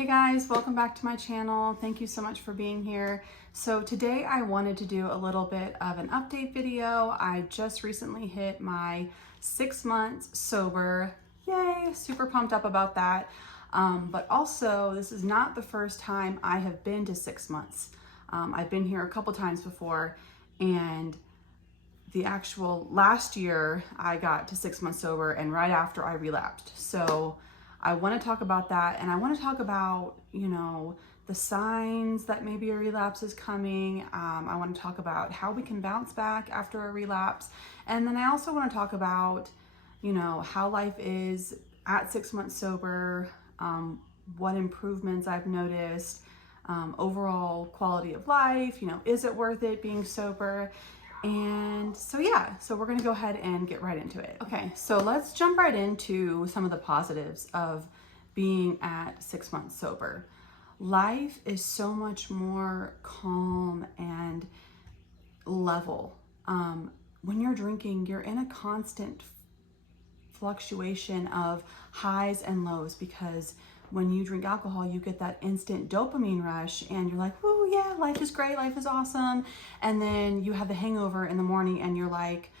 Hey guys, welcome back to my channel. Thank you so much for being here. So today I wanted to do a little bit of an update video. I just recently hit my 6 months sober. Yay, super pumped up about that. But also this is not the first time I have been to 6 months. I've been here a couple times before, and the actual last year I got to 6 months sober and right after I relapsed. So I want to talk about that, and I want to talk about, the signs that maybe a relapse is coming. I want to talk about how we can bounce back after a relapse. And then I also want to talk about, how life is at 6 months sober, what improvements I've noticed, overall quality of life, is it worth it being sober? And so we're gonna go ahead and get right into it. Okay, so let's jump right into some of the positives of being at 6 months sober. Life is so much more calm and level. When you're drinking, you're in a constant fluctuation of highs and lows, because when you drink alcohol, you get that instant dopamine rush and you're like, woo, yeah, life is great, life is awesome. And then you have the hangover in the morning and you're like,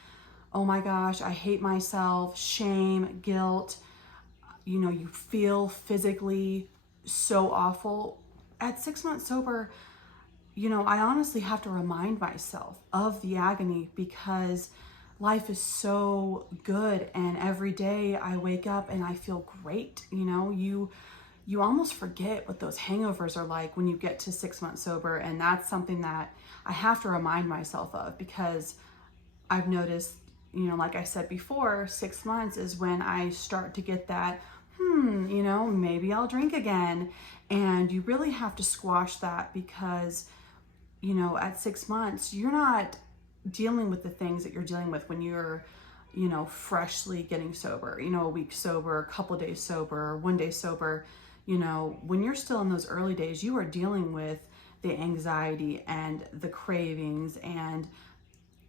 oh my gosh, I hate myself, shame, guilt. You feel physically so awful. At 6 months sober, I honestly have to remind myself of the agony, because life is so good, and every day I wake up and I feel great. You almost forget what those hangovers are like when you get to 6 months sober, and that's something that I have to remind myself of, because I've noticed, like I said before, 6 months is when I start to get that, maybe I'll drink again. And you really have to squash that, because, at 6 months, you're not dealing with the things that you're dealing with when you're, freshly getting sober, a week sober, a couple days sober, 1 day sober. When you're still in those early days, you are dealing with the anxiety and the cravings and,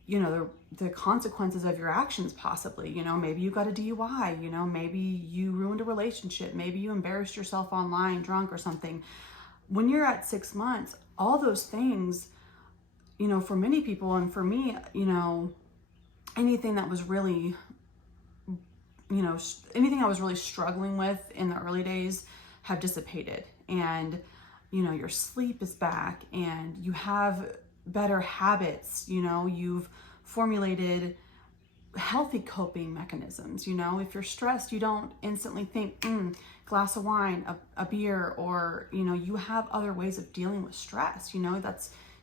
the consequences of your actions possibly. Maybe you got a DUI, maybe you ruined a relationship, maybe you embarrassed yourself online, drunk or something. When you're at 6 months, all those things, for many people, and for me, anything that was really, anything I was really struggling with in the early days have dissipated. And, your sleep is back and you have better habits, you've formulated healthy coping mechanisms. If you're stressed, you don't instantly think, glass of wine, a beer, or, you have other ways of dealing with stress.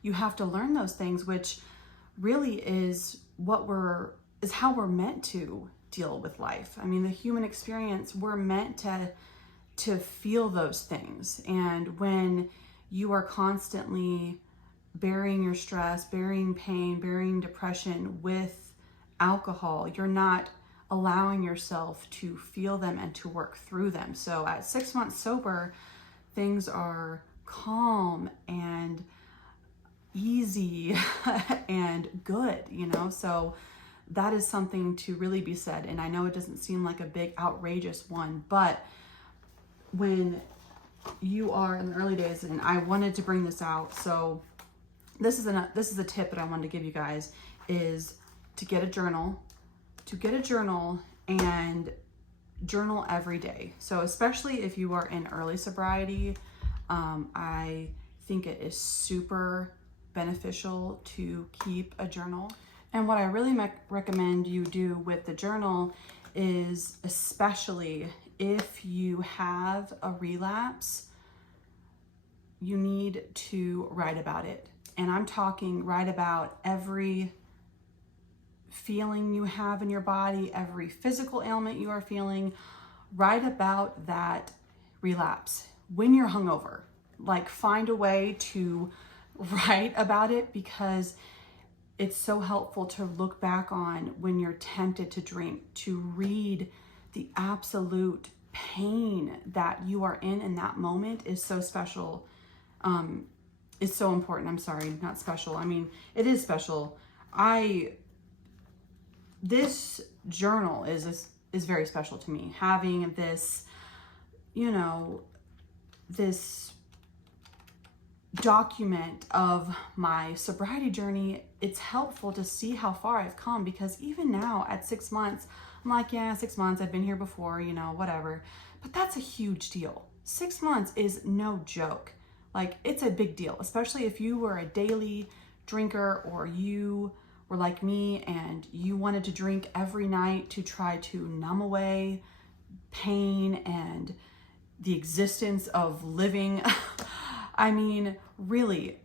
You have to learn those things, which really is how we're meant to deal with life. I mean, the human experience, we're meant to feel those things. And when you are constantly burying your stress, burying pain, burying depression with alcohol, you're not allowing yourself to feel them and to work through them. So at 6 months sober, things are calm and easy and good, so that is something to really be said. And I know it doesn't seem like a big outrageous one, but when you are in the early days, and I wanted to bring this out, so this is a tip that I wanted to give you guys, is to get a journal and journal every day. So especially if you are in early sobriety, I think it is super beneficial to keep a journal. And what I really recommend you do with the journal is, especially if you have a relapse, you need to write about it. And I'm talking write about every feeling you have in your body, every physical ailment you are feeling. Write about that relapse when you're hungover. Like, find a way to write about it, because it's so helpful to look back on when you're tempted to drink, to read the absolute pain that you are in that moment is so special. It's so important. I'm sorry, not special. I mean, it is special. This journal is very special to me. Having this, this document of my sobriety journey, it's helpful to see how far I've come, because even now at 6 months, I'm like, yeah, 6 months, I've been here before, you know, whatever. But that's a huge deal. 6 months is no joke. Like, it's a big deal, especially if you were a daily drinker, or you were like me and you wanted to drink every night to try to numb away pain and the existence of living. I mean, really,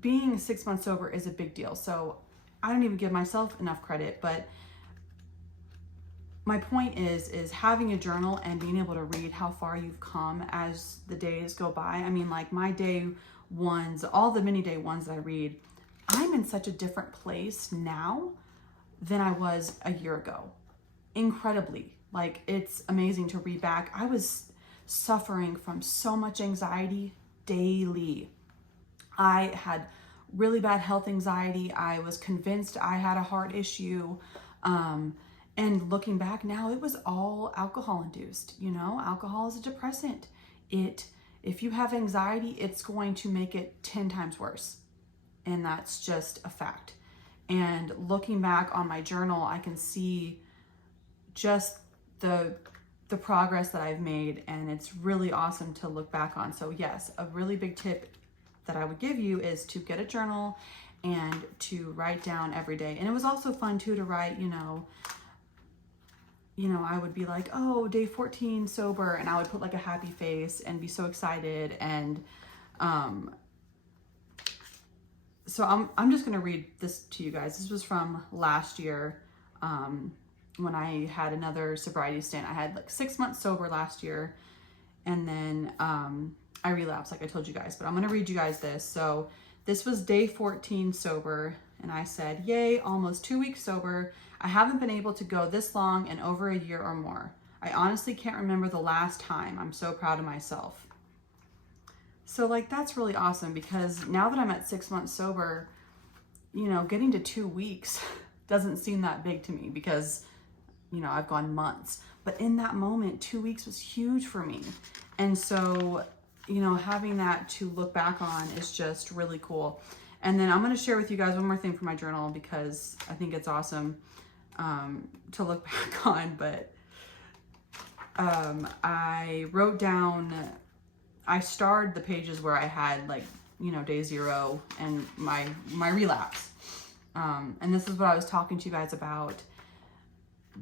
being 6 months sober is a big deal. So I don't even give myself enough credit, but my point is having a journal and being able to read how far you've come as the days go by. I mean, like my day ones, all the mini day ones that I read, I'm in such a different place now than I was a year ago. Incredibly. Like, it's amazing to read back. I was suffering from so much anxiety daily. I had really bad health anxiety. I was convinced I had a heart issue. And looking back now, it was all alcohol induced. You know, alcohol is a depressant. If you have anxiety, it's going to make it 10 times worse. And that's just a fact. And looking back on my journal, I can see just the progress that I've made, and it's really awesome to look back on. So yes, a really big tip that I would give you is to get a journal and to write down every day. And it was also fun too to write, you know, I would be like, oh, day 14 sober, and I would put like a happy face and be so excited. And so I'm just gonna read this to you guys. This was from last year, when I had another sobriety stint. I had like 6 months sober last year, and then I relapsed, like I told you guys. But I'm gonna read you guys this. So this was day 14 sober, and I said, yay, almost 2 weeks sober. I haven't been able to go this long in over a year or more. I honestly can't remember the last time. I'm so proud of myself. So like, that's really awesome, because now that I'm at 6 months sober, you know, getting to 2 weeks doesn't seem that big to me, because, you know, I've gone months. But in that moment, 2 weeks was huge for me. And so, you know, having that to look back on is just really cool. And then I'm going to share with you guys one more thing from my journal, because I think it's awesome to look back on. But I wrote down, I starred the pages where I had, like, you know, day 0 and my relapse. And this is what I was talking to you guys about,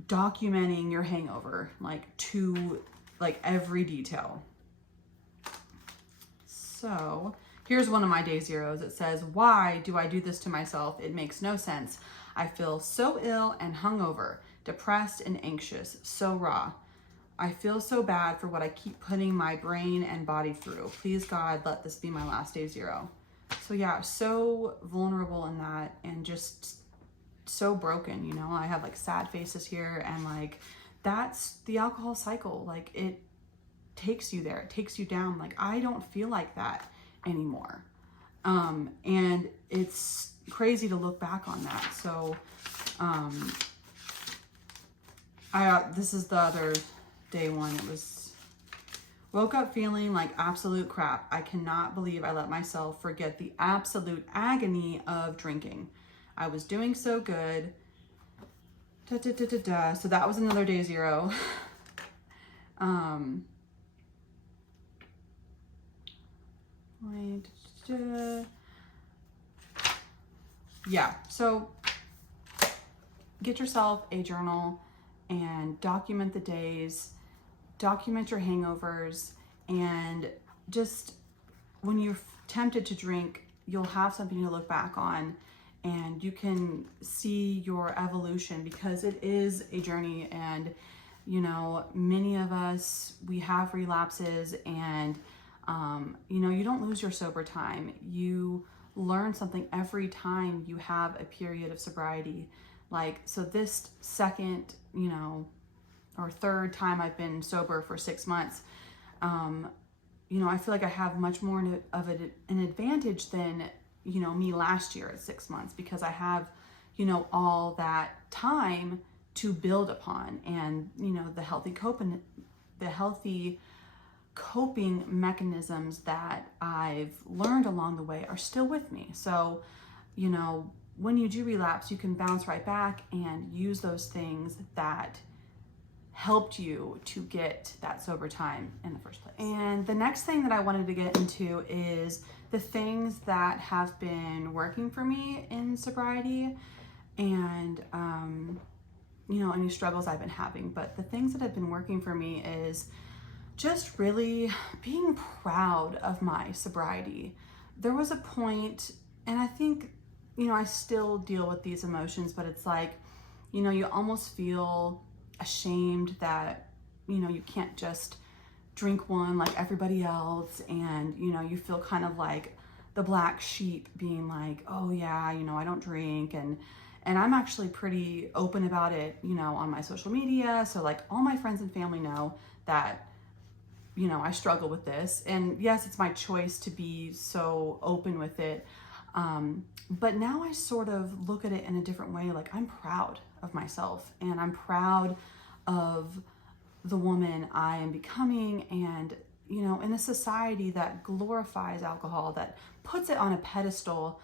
documenting your hangover, like, to like every detail. So here's one of my day 0s. It says, why do I do this to myself? It makes no sense. I feel so ill and hungover, depressed and anxious, so raw. I feel so bad for what I keep putting my brain and body through. Please, God, let this be my last day 0. So yeah, so vulnerable in that, and just so broken, you know. I have like sad faces here, and like, that's the alcohol cycle. Like, it takes you there, it takes you down. Like, I don't feel like that anymore. And it's crazy to look back on that. So this is the other day one. It was, woke up feeling like absolute crap. I cannot believe I let myself forget the absolute agony of drinking. I was doing so good. So that was another day 0. Yeah, so get yourself a journal and document the days, document your hangovers, and just when you're tempted to drink, you'll have something to look back on, and you can see your evolution, because it is a journey. And, you know, many of us, we have relapses, and you know, you don't lose your sober time. You learn something every time you have a period of sobriety. Like, so this second, you know, or third time I've been sober for 6 months, you know, I feel like I have much more of an advantage than, you know, me last year at 6 months, because I have, you know, all that time to build upon, and, you know, the healthy coping mechanisms that I've learned along the way are still with me. So, you know, when you do relapse, you can bounce right back and use those things that helped you to get that sober time in the first place. And the next thing that I wanted to get into is the things that have been working for me in sobriety, and you know, any struggles I've been having. But the things that have been working for me is just really being proud of my sobriety. There was a point, and I think, you know, I still deal with these emotions, but it's like, you know, you almost feel ashamed that, you know, you can't just drink one like everybody else. And, you know, you feel kind of like the black sheep, being like, oh yeah, you know, I don't drink. And I'm actually pretty open about it, you know, on my social media. So like all my friends and family know that, you know, I struggle with this. And yes, it's my choice to be so open with it. But now I sort of look at it in a different way. Like, I'm proud of myself, and I'm proud of the woman I am becoming. And, you know, in a society that glorifies alcohol, that puts it on a pedestal,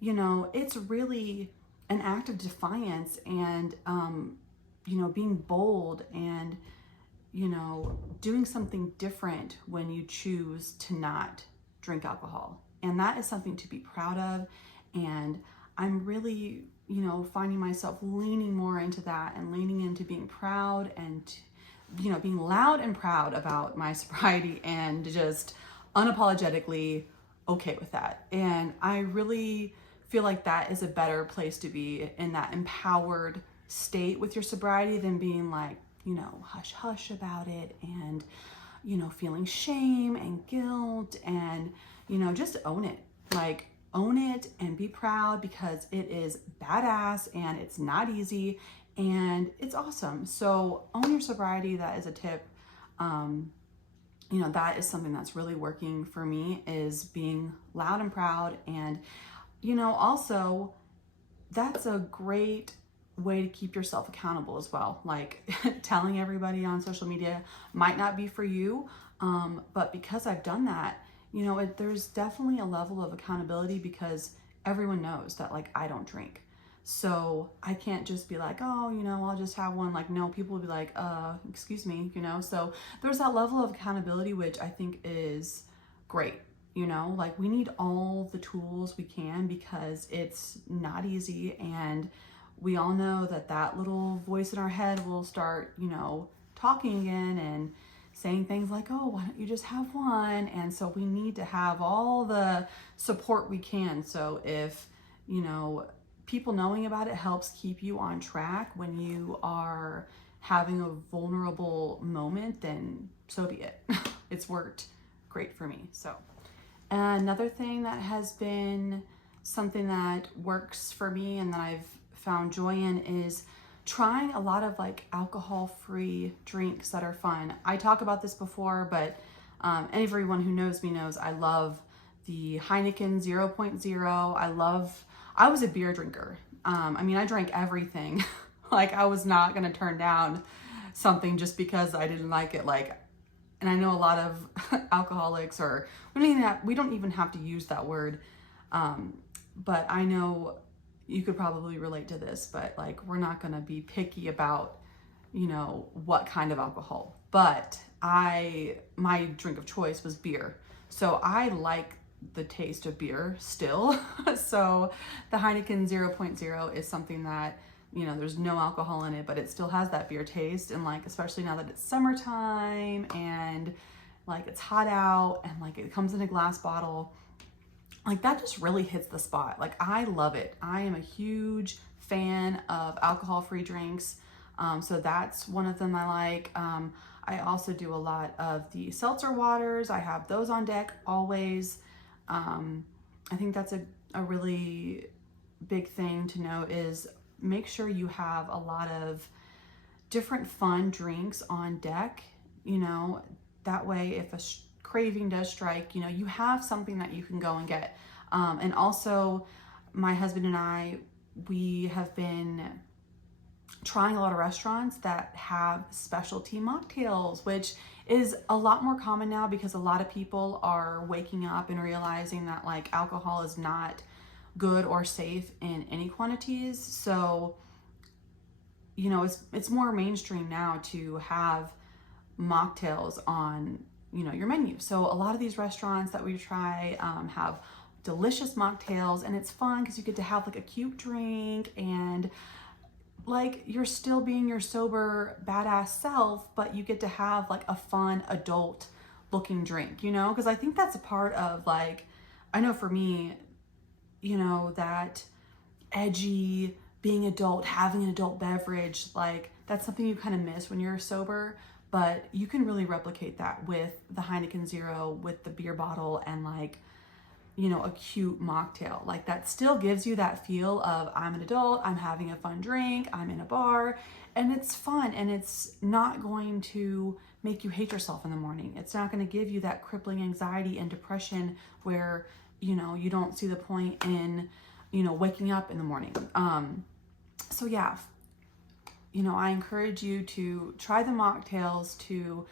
you know, it's really an act of defiance and, you know, being bold and, you know, doing something different when you choose to not drink alcohol. And that is something to be proud of. And I'm really, you know, finding myself leaning more into that and leaning into being proud and, you know, being loud and proud about my sobriety and just unapologetically okay with that. And I really feel like that is a better place to be, in that empowered state with your sobriety, than being like, you know, hush hush about it and, you know, feeling shame and guilt. And, you know, just own it. Like, own it and be proud, because it is badass and it's not easy and it's awesome. So own your sobriety. That is a tip. You know, that is something that's really working for me, is being loud and proud. And, you know, also that's a great way to keep yourself accountable as well. Like, telling everybody on social media might not be for you, but because I've done that, you know, there's definitely a level of accountability, because everyone knows that, like, I don't drink. So I can't just be like, oh, you know, I'll just have one. Like, no, people will be like, excuse me, you know? So there's that level of accountability, which I think is great. You know, like, we need all the tools we can, because it's not easy. And we all know that that little voice in our head will start, you know, talking again and saying things like, oh, why don't you just have one? And so we need to have all the support we can. So if, you know, people knowing about it helps keep you on track when you are having a vulnerable moment, then so be it. It's worked great for me. So another thing that has been something that works for me and that I've found joy in is trying a lot of like alcohol-free drinks that are fun. I talk about this before, but everyone who knows me knows I love the Heineken 0.0. I was a beer drinker. I mean, I drank everything. Like, I was not gonna turn down something just because I didn't like it. Like, and I know a lot of alcoholics, or we don't even have to use that word. But I know you could probably relate to this, but like, we're not gonna be picky about, you know, what kind of alcohol. But my drink of choice was beer. So I like the taste of beer still. So the Heineken 0.0 is something that, you know, there's no alcohol in it, but it still has that beer taste. And like, especially now that it's summertime and like it's hot out and like it comes in a glass bottle, like that just really hits the spot. Like, I love it. I am a huge fan of alcohol-free drinks. So that's one of them I like. I also do a lot of the seltzer waters. I have those on deck always. I think that's a really big thing to know, is make sure you have a lot of different fun drinks on deck. You know, that way if a craving does strike, you know, you have something that you can go and get. And also, my husband and I, we have been trying a lot of restaurants that have specialty mocktails, which is a lot more common now because a lot of people are waking up and realizing that like alcohol is not good or safe in any quantities. So, you know, it's more mainstream now to have mocktails on, you know, your menu. So a lot of these restaurants that we try have delicious mocktails, and it's fun because you get to have like a cute drink, and like you're still being your sober badass self, but you get to have like a fun adult looking drink, you know? Because I think that's a part of like, I know for me, you know, that edgy being adult, having an adult beverage, like that's something you kind of miss when you're sober. But you can really replicate that with the Heineken Zero, with the beer bottle, and like, you know, a cute mocktail. Like that still gives you that feel of I'm an adult, I'm having a fun drink, I'm in a bar, and it's fun, and it's not going to make you hate yourself in the morning. It's not going to give you that crippling anxiety and depression where, you know, you don't see the point in, you know, waking up in the morning. So yeah, you know, I encourage you to try the mocktails, to,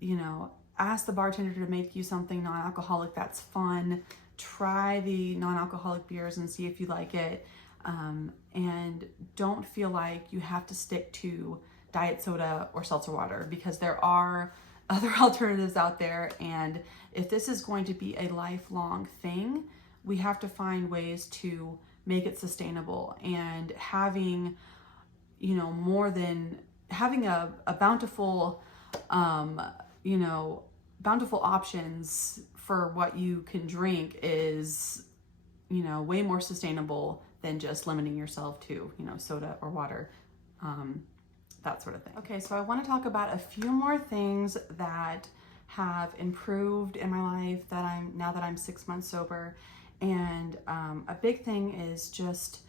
you know, ask the bartender to make you something non-alcoholic that's fun. Try the non-alcoholic beers and see if you like it. And don't feel like you have to stick to diet soda or seltzer water, because there are other alternatives out there. And if this is going to be a lifelong thing, we have to find ways to make it sustainable. And having, you know, more than having a bountiful, you know, bountiful options for what you can drink is, you know, way more sustainable than just limiting yourself to, you know, soda or water, that sort of thing. Okay, so I want to talk about a few more things that have improved in my life now that I'm 6 months sober. And a big thing is just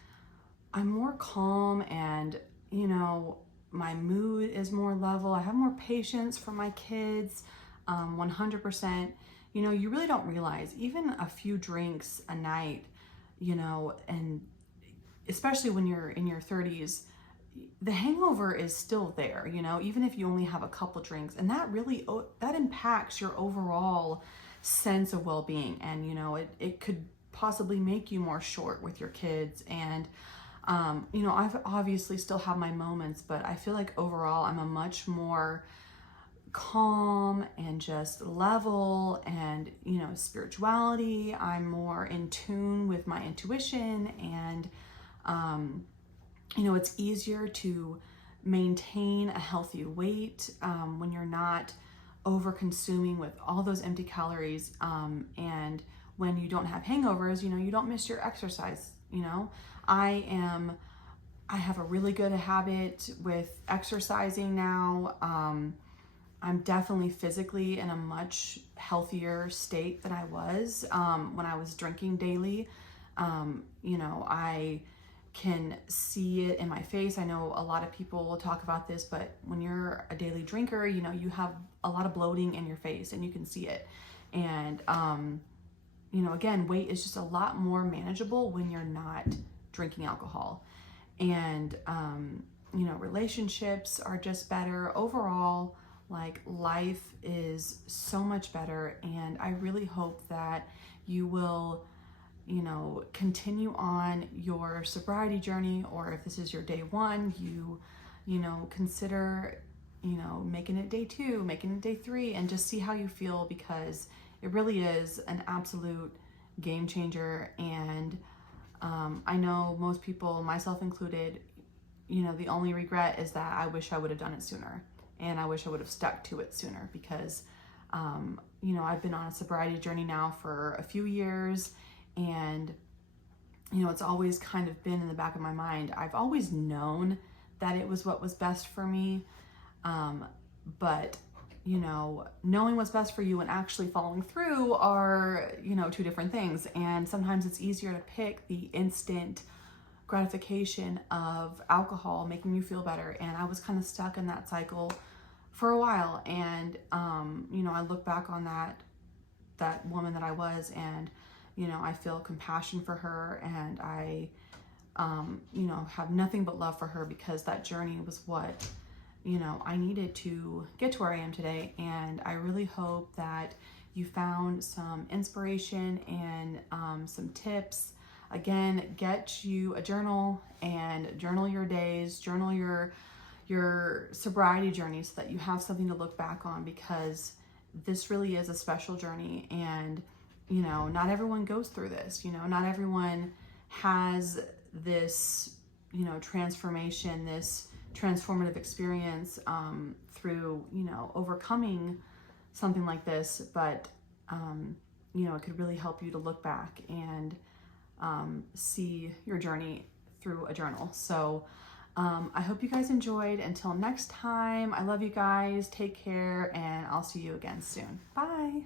I'm more calm, and, you know, my mood is more level. I have more patience for my kids, 100%. You know, you really don't realize even a few drinks a night, you know, and especially when you're in your 30s, the hangover is still there, you know, even if you only have a couple drinks, and that really, that impacts your overall sense of well-being. And, you know, it could possibly make you more short with your kids. And, you know, I've obviously still have my moments, but I feel like overall I'm a much more calm and just level, and, you know, spirituality. I'm more in tune with my intuition, and, you know, it's easier to maintain a healthy weight when you're not over consuming with all those empty calories. And when you don't have hangovers, you know, you don't miss your exercise. You know, I have a really good habit with exercising now. I'm definitely physically in a much healthier state than I was when I was drinking daily. You know, I can see it in my face. I know a lot of people will talk about this, but when you're a daily drinker, you know, you have a lot of bloating in your face, and you can see it. And, you know, again, weight is just a lot more manageable when you're not drinking alcohol. And, you know, relationships are just better overall. Like, life is so much better, and I really hope that you will, you know, continue on your sobriety journey, or if this is your day one, you know, consider, you know, making it day 2, making it day 3, and just see how you feel, because it really is an absolute game changer. And I know most people, myself included, you know, the only regret is that I wish I would have done it sooner. And I wish I would have stuck to it sooner, because, you know, I've been on a sobriety journey now for a few years, and, you know, it's always kind of been in the back of my mind. I've always known that it was what was best for me. But, you know, knowing what's best for you and actually following through are, you know, two different things. And sometimes it's easier to pick the instant gratification of alcohol making you feel better. And I was kind of stuck in that cycle for a while. And, you know, I look back on that woman that I was, and, you know, I feel compassion for her, and I you know, have nothing but love for her, because that journey was what, you know, I needed to get to where I am today. And I really hope that you found some inspiration and some tips. Again, get you a journal and journal your days, journal your sobriety journey, so that you have something to look back on, because this really is a special journey. And, you know, not everyone goes through this, you know, not everyone has this, you know, transformation, this transformative experience through, you know, overcoming something like this. But, you know, it could really help you to look back and see your journey through a journal. So I hope you guys enjoyed. Until next time, I love you guys. Take care, and I'll see you again soon. Bye.